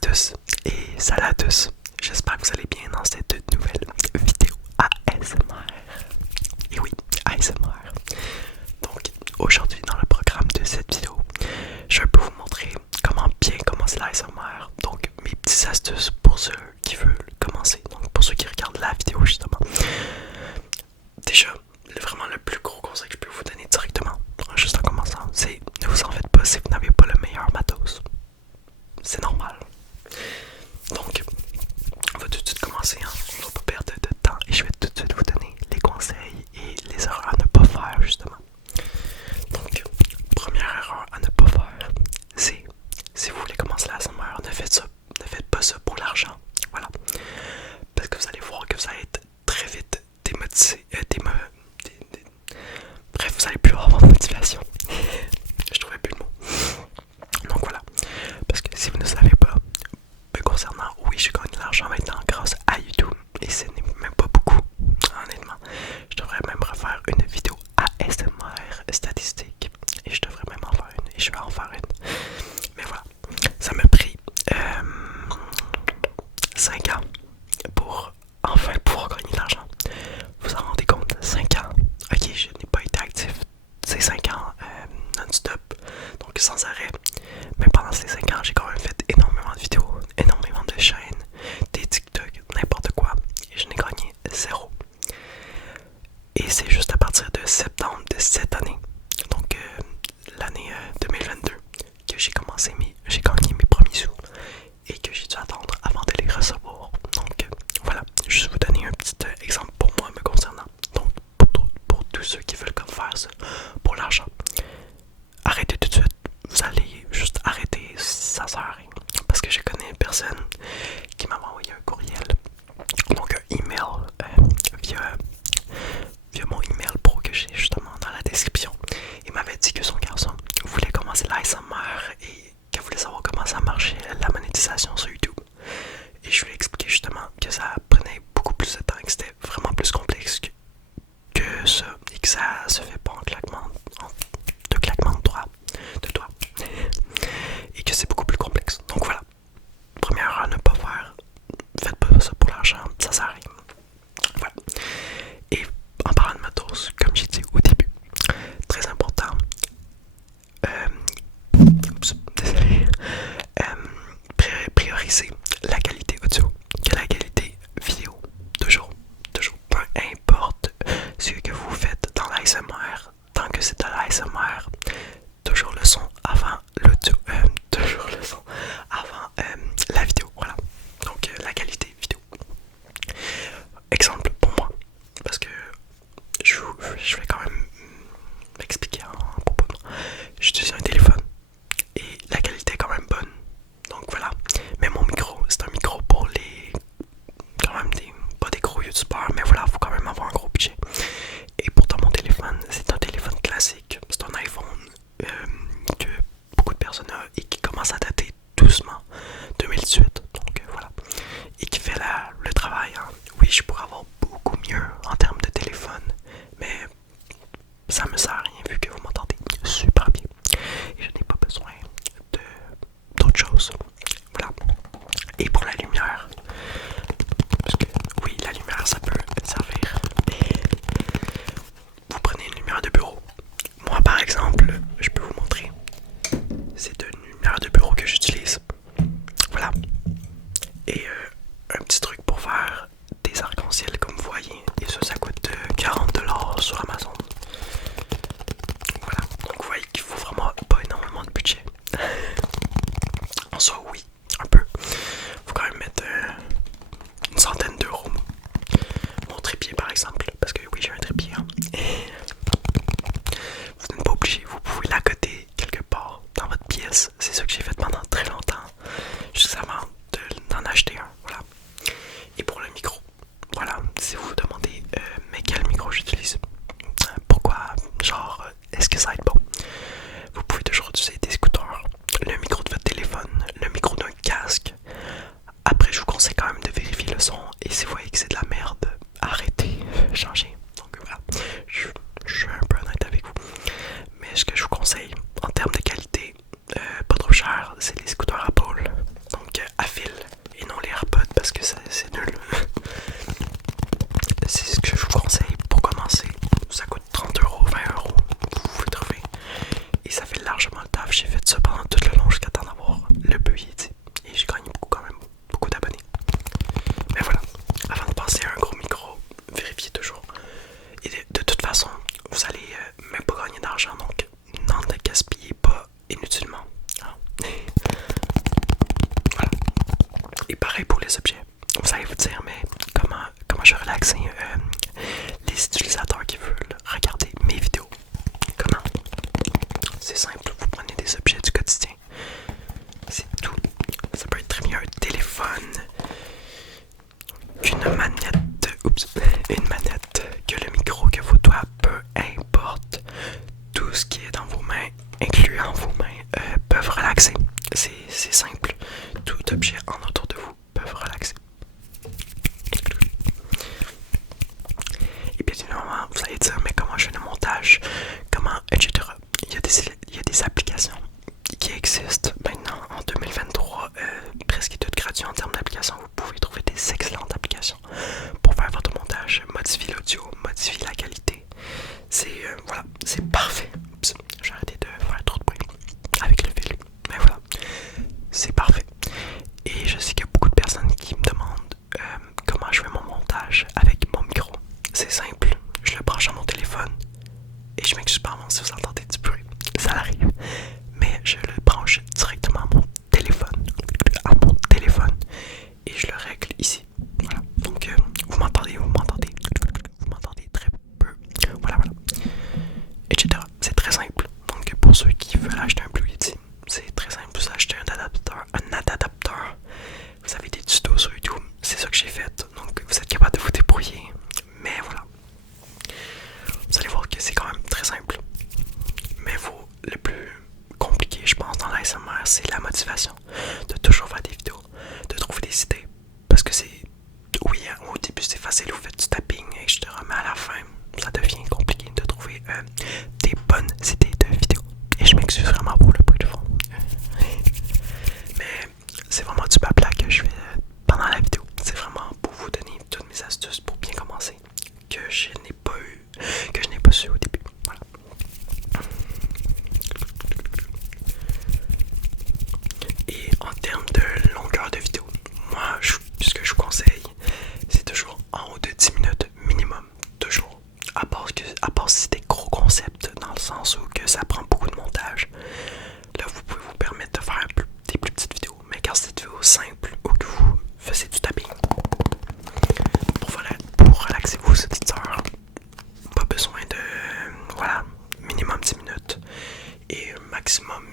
tous et salut à tous. J'espère que vous allez bien dans cette nouvelle vidéo ASMR. Et oui, ASMR. Donc aujourd'hui dans le programme de cette vidéo, je vais vous montrer comment bien commencer l'ASMR. Donc mes petites astuces pour ceux qui veulent commencer. Donc pour ceux qui regardent la vidéo justement. Déjà, vraiment le plus gros conseil que je peux vous donner directement, juste en commençant, c'est ne vous en faites pas si vous n'avez pas le meilleur matos. C'est normal. Donc, on va tout de suite commencer, hein. On va pas perdre de temps et je vais tout de suite vous donner les conseils et les erreurs à ne pas faire justement. Donc, première erreur à ne pas faire, c'est si vous voulez commencer la SMR, ne faites pas ça pour l'argent. Voilà. Parce que vous allez voir que vous allez être très vite démotivé. Bref, vous allez plus avoir de motivation. Je trouvais plus le mot. Donc voilà. Parce que si vous ne savez pas, me concernant, oui, je gagne de l'argent maintenant grâce à YouTube. Et ce n'est même pas beaucoup, honnêtement. Je devrais même refaire une vidéo ASMR statistique. Et je devrais même en faire une. Et je vais en faire une. Mais voilà. Ça m'a pris 5 ans pour enfin pouvoir gagner de l'argent. Vous en rendez compte? 5 ans. Ok, je n'ai pas été actif ces 5 ans non-stop, donc sans arrêt. Mais pendant ces 5 ans, j'ai quand même fait énormément de vidéos, énormément de chaînes, des TikTok, n'importe quoi. Et je n'ai gagné zéro. Et c'est juste à partir de septembre de cette année, donc l'année 2022, que j'ai gagné mes premiers sous et que j'ai dû attendre avant de les recevoir. Donc voilà, juste vous donner un petit exemple pour moi me concernant. Donc pour tous ceux qui veulent comme faire ça pour l'argent, arrêtez tout de suite. Vous allez juste arrêter, ça sert à rien. Parce que je connais une personne qui m'a envoyé un courriel, donc un email via mon email pro que j'ai justement dans la description. Il m'avait dit que son garçon voulait commencer l'ASMR et qu'elle voulait savoir comment ça marchait la monétisation sur YouTube. Et je lui ai expliqué justement que ça prenait beaucoup plus de temps, que c'était vraiment plus complexe que ça et que ça se fait pas en deux claquements de doigts et que c'est beaucoup plus complexe. Donc voilà, première erreur à ne pas faire, faites pas ça pour l'argent, ça sert à rien. Voilà. Et en parlant de matos, comme j'ai dit au début, très important, désolé, prioriser la qualité audio que la qualité vidéo. Toujours, peu importe ce que vous faites dans l'ASMR, tant que c'est de l'ASMR, toujours le son avant l'audio, toujours le son avant la vidéo. Voilà, donc la qualité vidéo. Exemple pour moi, parce que je vais quand même m'expliquer en propos de moi. J'utilise un téléphone et la qualité est quand même bonne. Donc voilà, mais mon micro, c'est un micro pour les quand même pas des gros youtubeurs, mais voilà, faut quand même avoir un gros budget. Et pourtant mon téléphone, c'est un téléphone classique, c'est un iPhone que beaucoup de personnes ont et qui commence à dater doucement, 2018, donc voilà, et qui fait le travail, hein. Oui, je pourrais avoir beaucoup mieux en termes de téléphone, mais ça me sert à rien vu que vous m'entendez super bien et je n'ai pas besoin d'autre chose. Voilà. Et pour la lumière, parce que oui, la lumière ça peut servir, mais vous prenez une lumière de bureau. Moi par exemple, je peux vous montrer, c'est une lumière de bureau que j'utilise. Voilà. Et un petit truc pour faire des arcs-en-ciel comme vous voyez, et ça coûte 40$ sur Amazon. Voilà, donc vous voyez qu'il faut vraiment pas énormément de budget. En soi, oui, un peu. Faut quand même mettre une centaine d'euros. Mon trépied par exemple, parce que oui, j'ai un trépied, hein. Et vous n'êtes pas obligé, vous pouvez l'accoter quelque part dans votre pièce. C'est ça que j'ai fait pendant très longtemps, jusqu'à avant d'en acheter un. Voilà. Et pour le micro, voilà, si vous vous demandez mais quel micro j'utilise, pourquoi, genre, est-ce que ça va être bon? Vous pouvez toujours utiliser des écouteurs, le micro de votre téléphone, le micro d'un Et pareil pour les objets. Vous allez vous dire, mais comment je vais relaxer les utilisateurs qui veulent regarder mes vidéos? Comment? C'est simple, vous prenez des objets du quotidien. C'est tout. Ça peut être très bien un téléphone, une manette, que le micro, que vos doigts, peu importe. Tout ce qui est dans vos mains, incluant vos mains, peuvent relaxer. C'est simple. Tout objet en autour de vous peuvent relaxer. Et bien évidemment, vous allez dire, mais comment je fais le montage? Comment, etc. Il y a des applications qui existent maintenant en 2023, presque toutes gratuites en termes d'applications. Vous pouvez trouver des excellentes applications pour faire votre montage, modifier l'audio, modifier la qualité. Voilà, c'est parfait. Oups, j'ai arrêté de faire trop de bruit avec le fil, mais voilà, c'est parfait. Et je sais qu'il y a beaucoup de personnes qui me demandent comment je fais mon montage avec mon micro. C'est simple, je le branche à mon téléphone et je m'excuse pardon si vous entendez du bruit, ça arrive, mais je le branche directement à mon téléphone et je le règle ici. Voilà, donc vous m'entendez très peu, voilà, etc. C'est très simple. Donc pour ceux qui veulent acheter un Blue Yeti, c'est très simple, vous achetez un adaptateur. Vous avez des tutos sur YouTube, c'est ça que j'ai fait, donc vous êtes capable de vous débrouiller, mais voilà. Vous allez voir que c'est quand même très simple. Mais le plus compliqué, je pense, dans l'ASMR, c'est la motivation. De toujours faire des vidéos, de trouver des idées. Parce que oui, au début c'est facile, vous faites du tapping, etc. Mais à la fin, ça devient compliqué de trouver des bonnes idées de vidéos. Et je m'excuse vraiment pour le bruit de fond. Mais c'est vraiment du blabla que je fais pendant la vidéo. C'est vraiment pour vous donner toutes mes astuces pour bien commencer. Que je n'ai pas su au début. Voilà. Et en termes de longueur de vidéo, moi, ce que je vous conseille, c'est toujours en haut de 10 minutes minimum. Toujours. À part si c'est des gros concepts, dans le sens où que ça prend beaucoup de montage. Là, vous pouvez vous permettre de faire des plus petites vidéos. Mais quand c'est des vidéos simples ou que vous faisiez du tapping, pour relaxer vos auditeurs, pas besoin de, voilà, minimum 10 minutes. Et maximum,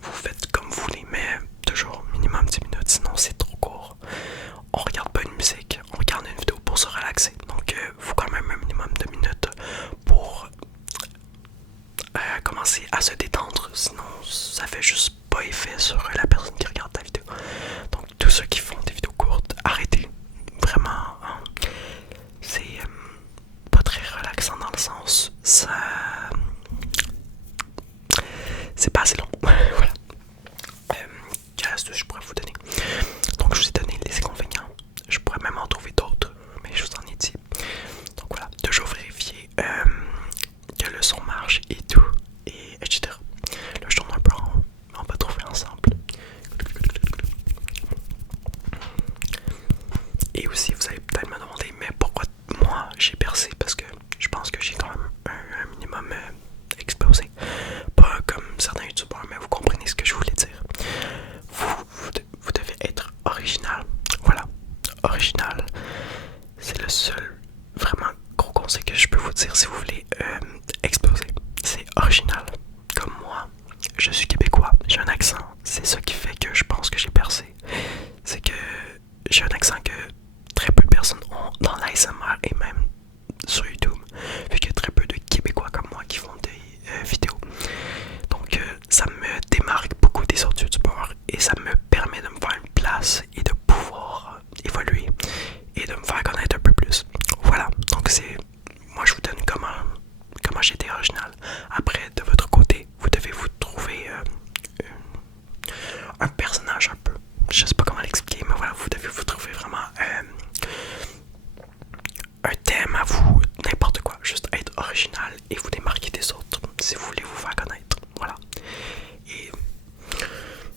vous faites comme vous voulez, mais toujours minimum 10 minutes, sinon c'est trop court. On regarde pas une musique, on regarde une vidéo pour se relaxer. Donc, faut quand même un minimum de minutes pour commencer à se détendre. Sinon, ça fait juste pas effet sur la personne qui regarde ta vidéo. Donc, tous ceux qui font des vidéos courtes, arrêtez. Vraiment, hein. C'est pas très relaxant dans le sens, c'est pas assez long. Voilà. Quelle astuce je pourrais vous donner? Donc, je vous ai donné les inconvénients. Je pourrais même en trouver d'autres, mais je vous en ai dit. Donc voilà, toujours vérifier que le son marche et tout, et etc. Là, je tourne un peu en rond, mais on va trouver ensemble. Et aussi, vous allez peut-être me demander, mais pourquoi moi j'ai percé? Parce que je pense que j'ai quand même un minimum explosé. Pas comme certains youtubeurs, mais vous comprenez ce que je voulais dire. Vous devez être original. Voilà, original. C'est le seul vraiment gros conseil que je peux vous dire si vous voulez exploser. C'est original. Comme moi, je suis québécois, j'ai un accent. C'est ça qui fait que je pense que j'ai percé. C'est que j'ai un accent que très peu de personnes ont dans l'ASMR et même sur YouTube, vu qu'il y a très peu de Québécois comme moi qui font des vidéos. Donc ça me démarque beaucoup des autres youtubeurs et ça me permet de me faire une place et de pouvoir évoluer et de me faire connaître un peu plus. Voilà, donc moi je vous donne comment j'ai été original. Après, de votre côté, vous devez vous trouver un personnage un peu. Je sais pas comment l'expliquer, mais voilà, vous devez vous trouver vraiment un thème à vous, n'importe quoi. Juste être original et vous démarquer des autres si vous voulez vous faire connaître. Voilà. Et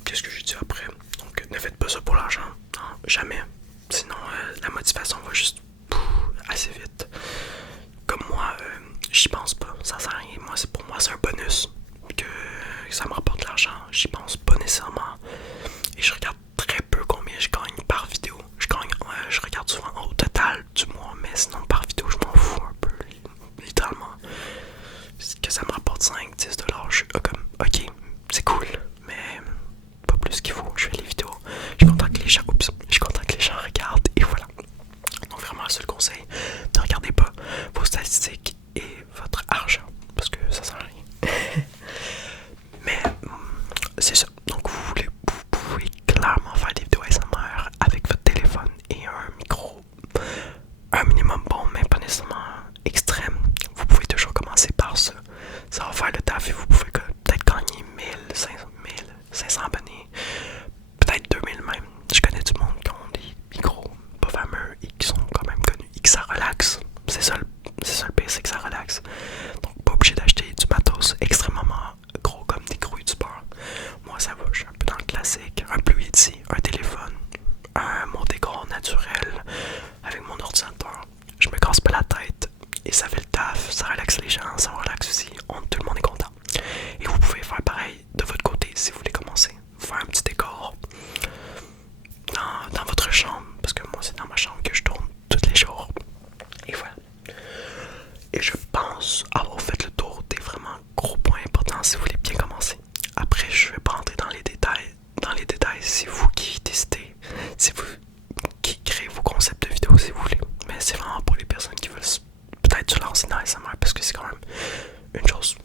qu'est-ce que j'ai dit après? Donc, ne faites pas ça pour l'argent. Non, jamais. Sinon, la motivation va juste assez vite. Comme moi, j'y pense pas. Ça sert à rien. Pour moi, c'est un bonus. Que ça me rapporte de l'argent. J'y pense pas nécessairement. Et je regarde très peu combien je gagne par vidéo. une chose.